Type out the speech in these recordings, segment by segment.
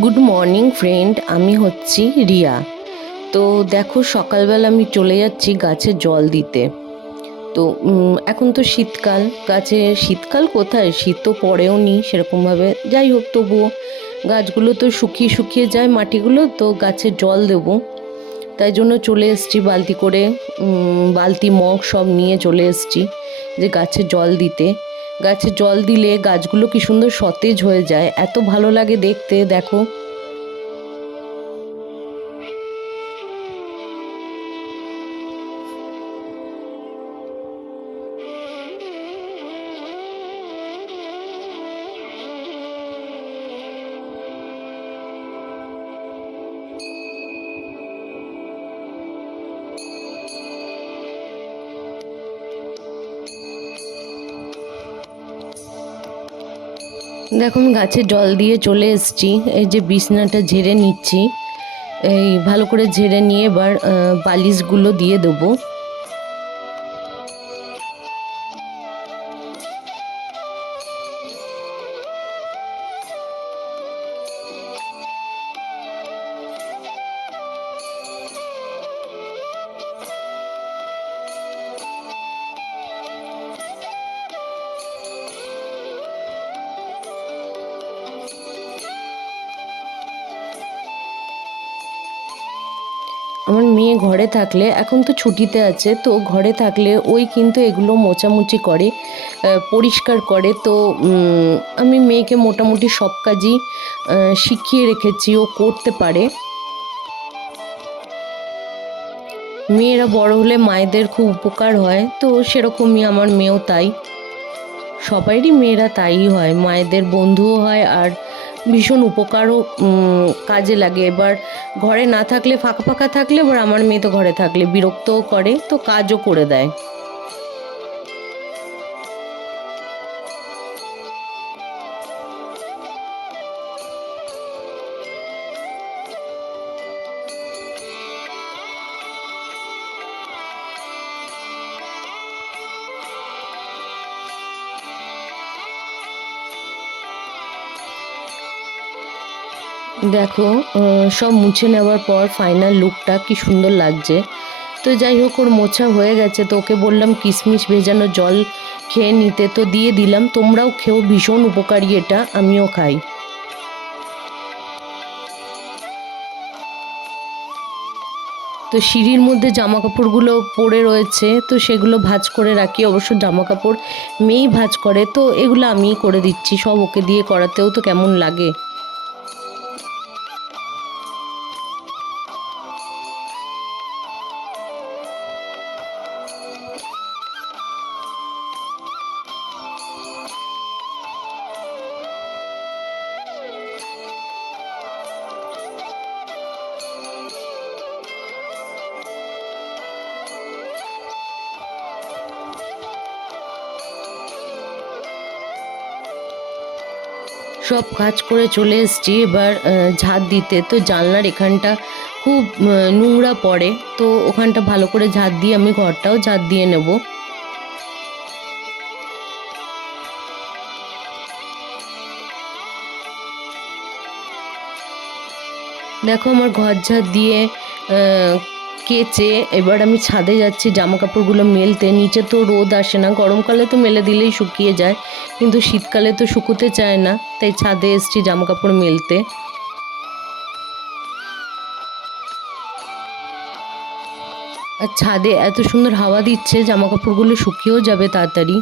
Good morning friend আমি হচ্ছি রিয়া। তো দেখো, সকালবেলা আমি চলে যাচ্ছি গাছে জল দিতে। তো এখন তো শীতকাল। গাছে শীতকাল কোথায়? শীত তো পড়েও নি সেরকমভাবে। যাই হোক, তবুও গাছগুলো তো শুকিয়ে শুকিয়ে যায় মাটিগুলো, তো গাছে জল দেবো। তাই জন্য চলে এসছি বালতি করে বালতি মগ সব নিয়ে চলে এসেছি যে গাছে জল দিতে। গাছে জল দিলে গাছগুলো কি সুন্দর সতেজ হয়ে যায়। এত ভালো লাগে দেখতে দেখো। দেখো আমি গাছে জল দিয়ে চলে এসেছি। এই যে বিছনাটা ঝেড়ে নিচ্ছি। এই ভালো করে ঝেড়ে নিয়ে এবার বালিশগুলো দিয়ে দেবো। আমার মেয়ে ঘরে থাকলে, এখন তো ছুটিতে আছে, তো ঘরে থাকলে ওই কিন্তু এগুলো মোচামুচি করে পরিষ্কার করে। তো আমি মেয়েকে মোটামুটি সব কাজই শিখিয়ে রেখেছি, ও করতে পারে। মেয়েরা বড় হলে মায়েদের খুব উপকার হয়, তো সেরকমই আমার মেয়েও তাই। সবারই মেয়েরা তাই হয়, মায়েদের বন্ধুও হয় আর ভীষণ উপকারও কাজে লাগে। এবার ঘরে না থাকলে, ফাঁকা ফাঁকা থাকলে, এবার আমার মেয়ে তো ঘরে থাকলে, বিরক্তও করে, তো কাজও করে দেয়। দেখো সব মুছে নেওয়ার পর ফাইনাল লুকটা কি সুন্দর লাগছে। তো যাই হোক, ওর মোছা হয়ে গেছে, তো ওকে বললাম কিশমিশ ভেজানো জল খেয়ে নিতে, তো দিয়ে দিলাম। তোমরাও খেও, ভীষণ উপকারী এটা, আমিও খাই। তো সিঁড়ির মধ্যে জামা কাপড়গুলো পড়ে রয়েছে, তো সেগুলো ভাঁজ করে রাখি, অবশ্য জামা কাপড় মেয়েই ভাঁজ করে, তো এগুলো আমিই করে দিচ্ছি, সব ওকে দিয়ে করাতেও তো কেমন লাগে। সব কাজ করে চলে এসেছি, এবার ঝাঁট দিতে। তো জানলার এখানটা খুব নোংরা পড়ে। তো ওখানটা ভালো করে ঝাঁট দিয়ে আমি ঘরটাও ঝাঁট দিয়ে নেব। দেখো, আমার ঘর ঝাঁট দিয়ে কেচে এবার আমি ছাদে যাচ্ছি জামা কাপড়গুলো মেলতে। নিচে তো রোদ আসে না, গরমকালে তো মেলে দিলেই শুকিয়ে যায়, কিন্তু শীতকালে তো শুকোতে চায় না, তাই ছাদে এসছি জামা কাপড় মেলতে। আর ছাদে এত সুন্দর হাওয়া দিচ্ছে জামা কাপড়গুলো শুকিয়েও যাবে তাড়াতাড়ি।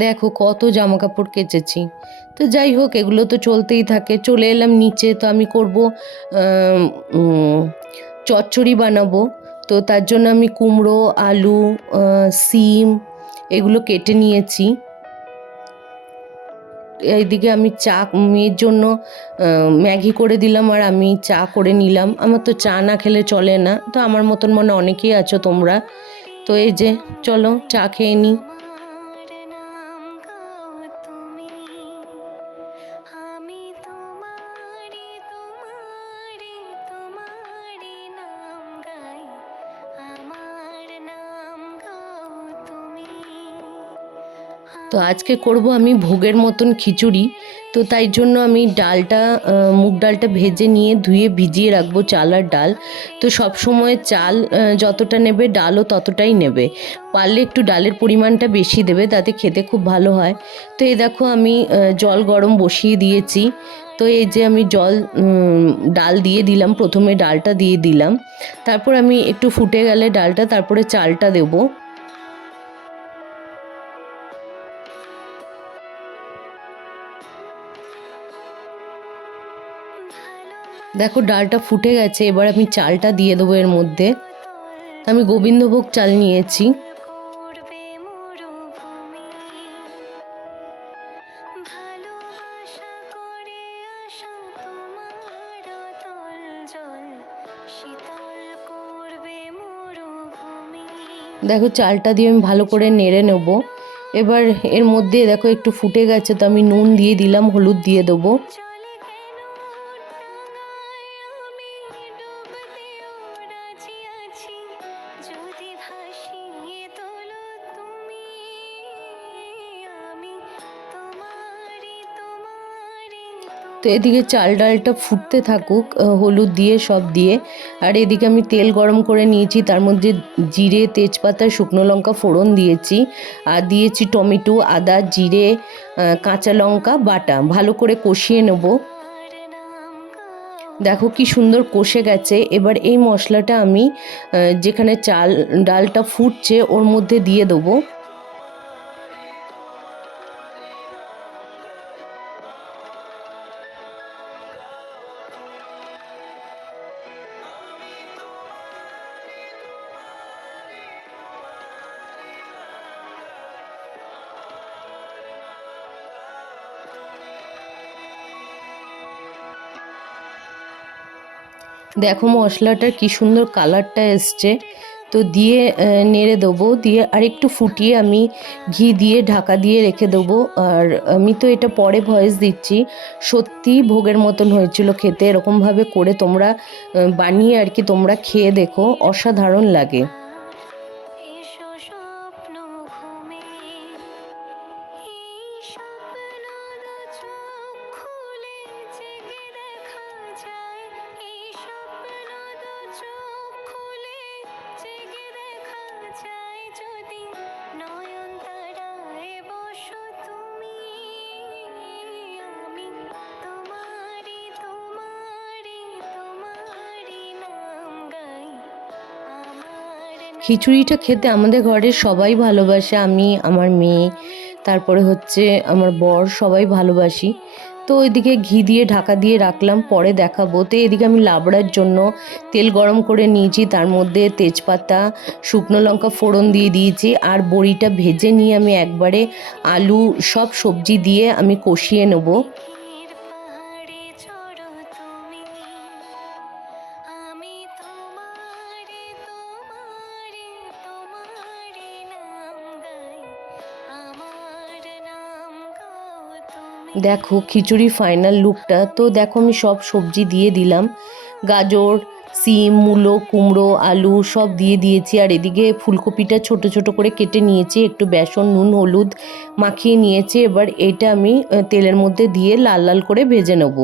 দেখো কত জামা কাপড় কেচেছি। তো যাই হোক, এগুলো তো চলতেই থাকে। চলে এলাম নিচে, তো আমি করব চচ্চড়ি বানাবো। তো তার জন্য আমি কুমড়ো, আলু সিম এগুলো কেটে নিয়েছি। এইদিকে আমি চা, মেয়ের জন্য ম্যাগি করে দিলাম আর আমি চা করে নিলাম। আমার তো চা না খেলে চলে না। তো আমার মতন মনে অনেকেই আছো তোমরা। তো এই যে, চলো চা খেয়ে নিই তো আজকে করব আমি ভোগের মতন খিচুড়ি। তো তাই জন্য আমি ডালটা মুগ ডালটা ভেজে নিয়ে ধুয়ে ভিজিয়ে রাখব চাল আর ডাল। তো সব সময় চাল যতটা নেবে ডালও ততটাই নেবে। পারলে একটু ডালের পরিমাণটা বেশি দেবে, তাতে খেতে খুব ভালো হয়। তো এই দেখো আমি জল গরম বসিয়ে দিয়েছি। তো এই যে আমি জল ডাল দিয়ে দিলাম, প্রথমে ডালটা দিয়ে দিলাম। তারপর আমি একটু ফুটে গেলে ডালটা, তারপরে চালটা দেবো। দেখো, ডালটা ফুটে গেছে, এবার আমি চালটা দিয়ে দেবো এর মধ্যে। আমি গোবিন্দভোগ চাল নিয়েছি। দেখো, চালটা দিয়ে আমি ভালো করে নেড়ে নেব। এবার এর মধ্যে দেখো, একটু ফুটে গেছে, তো আমি নুন দিয়ে দিলাম, হলুদ দিয়ে দেবো। তো এদিকে চাল ডালটা ফুটতে থাকুক হলুদ দিয়ে, সব দিয়ে। আর এদিকে আমি তেল গরম করে নিয়েছি, তার মধ্যে জিরে, তেজপাতা, শুকনো লঙ্কা ফোড়ন দিয়েছি। আর দিয়েছি টমেটো, আদা, জিরে কাঁচা লঙ্কা, বাটা। ভালো করে কষিয়ে নেব। দেখো কি সুন্দর কষে গেছে। এবার এই মশলাটা আমি যেখানে চাল ডালটা ফুটছে, ওর মধ্যে দিয়ে দেবো। দেখো মশলাটার কি সুন্দর কালারটা এসছে। তো দিয়ে নেড়ে দেবো। দিয়ে আরেকটু ফুটিয়ে আমি ঘি দিয়ে ঢাকা দিয়ে রেখে দেবো। আর আমি তো এটা পরে ভয়েস দিচ্ছি। সত্যি ভোগের মতন হয়েছিল খেতে। এরকমভাবে করে তোমরা বানিয়ে আর কি তোমরা খেয়ে দেখো। অসাধারণ লাগে। খিচুড়িটা খেতে আমাদের ঘরের সবাই ভালোবাসে, আমি, আমার মেয়ে, তারপরে হচ্ছে আমার বর, সবাই ভালোবাসি। তো ওইদিকে ঘি দিয়ে ঢাকা দিয়ে রাখলাম, পরে দেখাবো। তো এদিকে আমি লাবড়ার জন্য তেল গরম করে নিয়েছি, তার মধ্যে তেজপাতা, শুকনো লঙ্কা ফোড়ন দিয়ে দিয়েছি, আর বড়িটা ভেজে নিয়ে আমি একবারে আলু সব সবজি দিয়ে আমি কষিয়ে নেব। দেখো খিচুড়ি ফাইনাল লুকটা তো দেখো আমি সব সবজি দিয়ে দিলাম। গাজর, সিম, মূলো, কুমড়ো, আলু সব দিয়ে দিয়েছি। আর এদিকে ফুলকপিটা ছোট ছোট করে কেটে নিয়েছি। একটু বেসন, নুন, হলুদ মাখিয়ে নিয়েছি। এবার এটা আমি তেলের মধ্যে দিয়ে লাল লাল করে ভেজে নেব।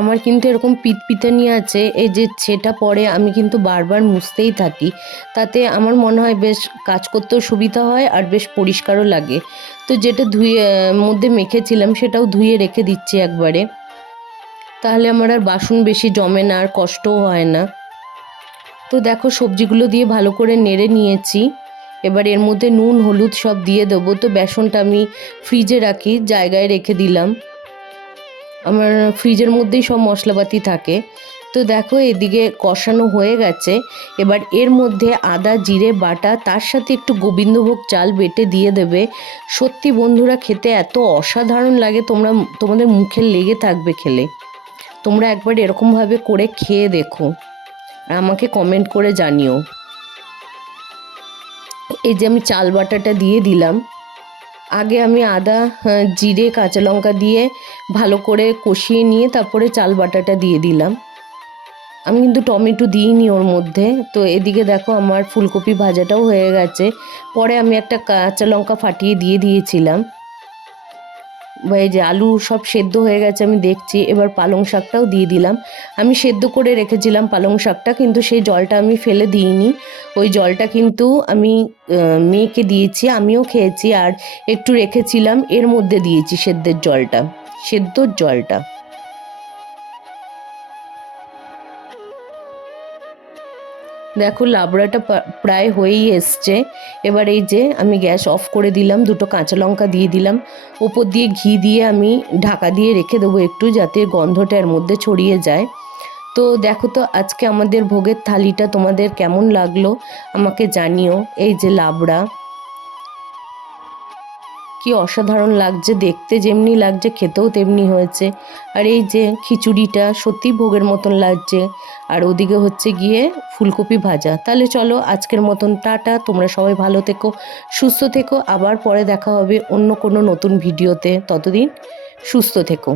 আমার কিন্তু এরকম পিতপিতানি আছে, এই যে সেটা পরে আমি কিন্তু বারবার মুছতেই থাকি। তাতে আমার মনে হয় বেশ কাজ করতেও সুবিধা হয় আর বেশ পরিষ্কারও লাগে। তো যেটা ধুয়ে মধ্যে মেখেছিলাম সেটাও ধুয়ে রেখে দিচ্ছি একবারে। তাহলে আমার আর বাসন বেশি জমে না, আর কষ্টও হয় না। তো দেখো সবজিগুলো দিয়ে ভালো করে নেড়ে নিয়েছি। এবার এর মধ্যে নুন, হলুদ সব দিয়ে দেবো। তো বেসনটা আমি ফ্রিজে রাখি, জায়গায় রেখে দিলাম। আমার ফ্রিজের মধ্যেই সব মশলাপাতি থাকে। তো দেখো এদিকে কষানো হয়ে গেছে। এবার এর মধ্যে আদা, জিরে, বাটা, তার সাথে একটু গোবিন্দভোগ চাল বেটে দিয়ে দেবে। সত্যি বন্ধুরা, খেতে এত অসাধারণ লাগে, তোমরা, তোমাদের মুখে লেগে থাকবে খেলে। তোমরা একবার এরকমভাবে করে খেয়ে দেখো। আর আমাকে কমেন্ট করে জানিও। এই যে আমি চাল বাটাটা দিয়ে দিলাম। আগে আমি আদা জিরে, কাঁচা লঙ্কা দিয়ে ভালো করে কষিয়ে নিয়ে তারপরে চাল বাটাটা দিয়ে দিলাম। আমি কিন্তু টমেটো দিইনি ওর মধ্যে। তো এদিকে দেখো আমার ফুলকপি ভাজাটাও হয়ে গেছে। পরে আমি একটা কাঁচা লঙ্কা ফাটিয়ে দিয়ে দিয়েছিলাম। এই যে আলু সব সেদ্ধ হয়ে গেছে, আমি দেখছি। এবার পালং শাকটাও দিয়ে দিলাম। আমি সেদ্ধ করে রেখেছিলাম পালং শাকটা, কিন্তু সেই জলটা আমি ফেলে দিইনি। ওই জলটা কিন্তু আমি মেয়েকে দিয়েছি, আমিও খেয়েছি, আর একটু রেখেছিলাম। এর মধ্যে দিয়েছি সেদ্ধের জলটা, সেদ্ধর জলটা। দেখো, লাবড়াটা প্রায় হয়েই এসছে। এবার এই যে আমি গ্যাস অফ করে দিলাম, দুটো কাঁচা লঙ্কা দিয়ে দিলাম। ওপর দিয়ে ঘি দিয়ে আমি ঢাকা দিয়ে রেখে দেবো একটু, যাতে গন্ধটা এর মধ্যে ছড়িয়ে যায়। তো দেখো তো, আজকে আমাদের ভোগের থালিটা তোমাদের কেমন লাগল আমাকে জানিও। এই যে লাবড়া। কি অসাধারণ লাগছে, দেখতে যেমনি লাগছে, খেতেও তেমনি হয়েছে। আর এই যে খিচুড়িটা সত্যি ভোগের মতন লাগছে। আর ওদিকে হচ্ছে গিয়ে ফুলকপি ভাজা। তাহলে চলো আজকের মতন টাটা, তোমরা সবাই ভালো থেকো, সুস্থ থেকো। আবার পরে দেখা হবে অন্য কোনো নতুন ভিডিওতে। ততদিন সুস্থ থেকো।